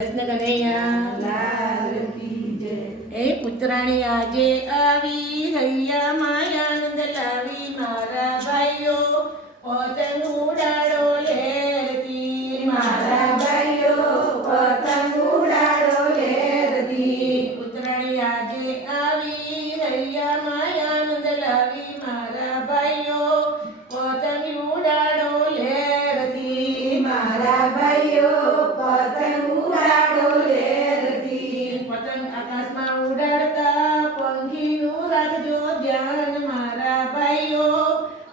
કૃષ્ણ કનૈયા લાલ કી જય. એ પુત્રાણી આજે આવી હૈયા માયાનંદ લાવી મારા ભાઈઓ પતંગ ઉડાડો લેરતી મારા ભાઈઓ પતંગ ઉડાડો લેરતી. પુત્રાણી આજે આવી હૈયા માયાનંદ લાવી મારા ભાઈઓ પતંગ ઉડાડો લેરતી મારા ભાઈઓ પતંગ ઉડાડો લેરતી. પતંગ આકાશમાં ઉડાડતા પંખીનું રાખજો ધ્યાન મારા ભાઈઓ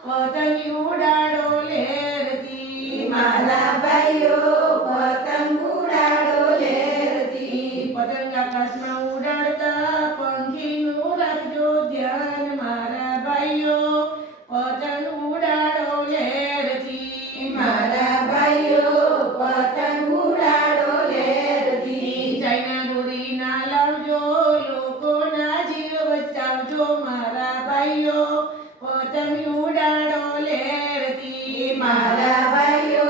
પતંગ ઉડાડો લેરતી મારા ભાઈઓ પતંગ ઉડાડો લેરતી. પતંગ આકાશમાં ઉડાડતા પંખીનું રાખજો ધ્યાન મારા ભાઈઓ પતંગ ઉડાડો લેરતી મારા ભાઈઓ પતંગ ઉડાડો લેરતી. ચાઇના દોરી ના લાવજો લોકોના જીવ બચાવજો મારા ભાઈઓ પતંગ ઉડાડો લેરતી મારા ભાઈઓ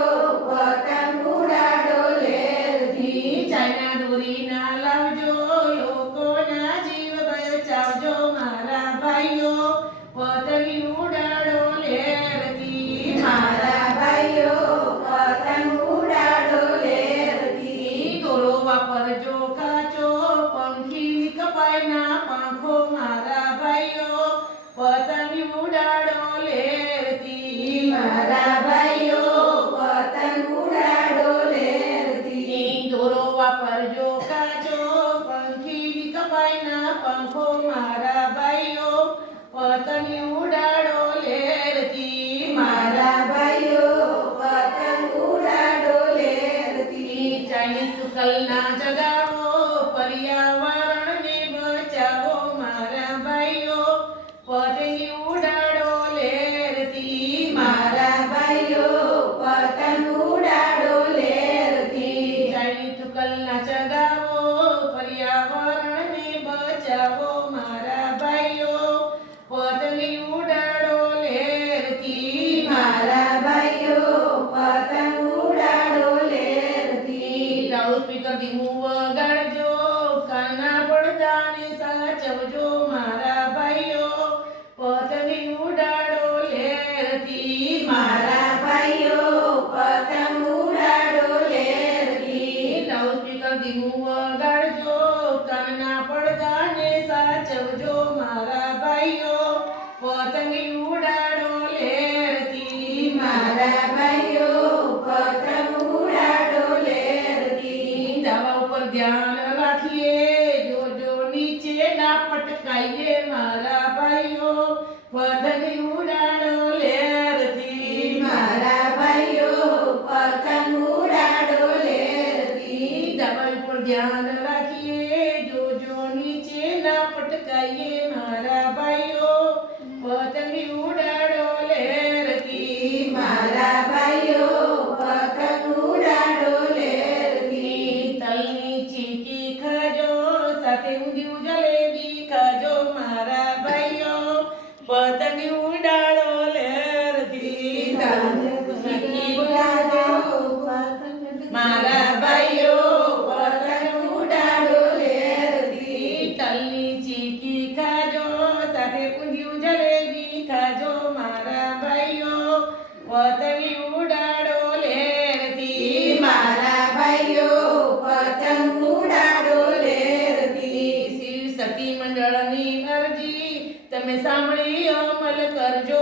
પતંગ ઉડાડો લેરતી. ચાઇના દોરી ના લાવજો લોકોના જીવ બચાવજો મારા ભાઈઓ પતંગ ઉડાડો લેરતી મારા ભાઈઓ પતંગ ઉડાડો લેરતી. દોરો વાપરજો કાચો પંખી કપાય ના પાંખો મારા ભાઈઓ પતંગ ઉડાડો લેરતી મારા ભાઈઓ પતંગ ઉડાડો લેરતી. દોરો વાપરજો કાચો પંખી કપાય ના પાંખો મારા ભાઈઓ પતંગ ઉડાડો લેરતી મારા ભાઈઓ પતંગ ઉડાડો લેરતી. ચાઇનીઝ તુકલના જગાવો પર્યાવરણને બચાવો મારા ભાઈઓ પતંગ ઉડાડો લેરતી મારા ભાઈઓ પતંગ ઉડાડો લેરતી. ચાઇનીઝ તુકલના જગાવો પર્યાવરણને બચાવો મારા ભાઈઓ પતંગ ઉડાડો લેરતી મારા ભાઈઓ પતંગ ઉડાડો લેરતી. લાઉડ સ્પીકર ધીમું વગાડજો કાના પડદાને સાચવજો મારા ભાઈઓ પતંગ ઉડાડો લેરતી મારા ભાઈઓ પતંગ ઉડાડો લેરતી. લાઉડ સ્પીકર ધીમું વગાડજો કાના પડદાને સાચવજો મારા ભાઈઓ પતંગ ઉડાડો લેરતી મારા ભાઈઓ પતંગ ઉડાડો લેરતી. દાવા ઉપર ધ્યાન રાખીએ જોજો નીચે ના પટકાઈએ મારા ભાઈઓ પતંગ ઉડાડો લેરતી મારા ભાઈઓ પતંગ ઉડાડો લેરતી. દાવા ઉપર ધ્યાન રાખીએ જોજો નીચે ના પટકાઈએ મારા ભાઈઓ પતંગ ઉડાડો લેરતી મારા ભાઈઓ પતંગ ઉડાડો લેરતી. તલની ચીકી ખાજો સાથે ઊંધિયું જલેબી ખાજો મારા ભાઈઓ પતંગ ઉડાડો લેરતી ચીકી ઉડાડો મારા ભાઈઓ પતંગ ઉડાડો લેરતી. તલની ચીકી ખાજો સાથે ઊંધિયું જલેબી ખાજો મારા ભાઈઓ પતંગ ઉડાડો લેરતી મારા ભાઈઓ પતંગ ઉડાડો લેરતી. શિવ સતી મંડળની અરજી તમે સાંભળી અમલ કરજો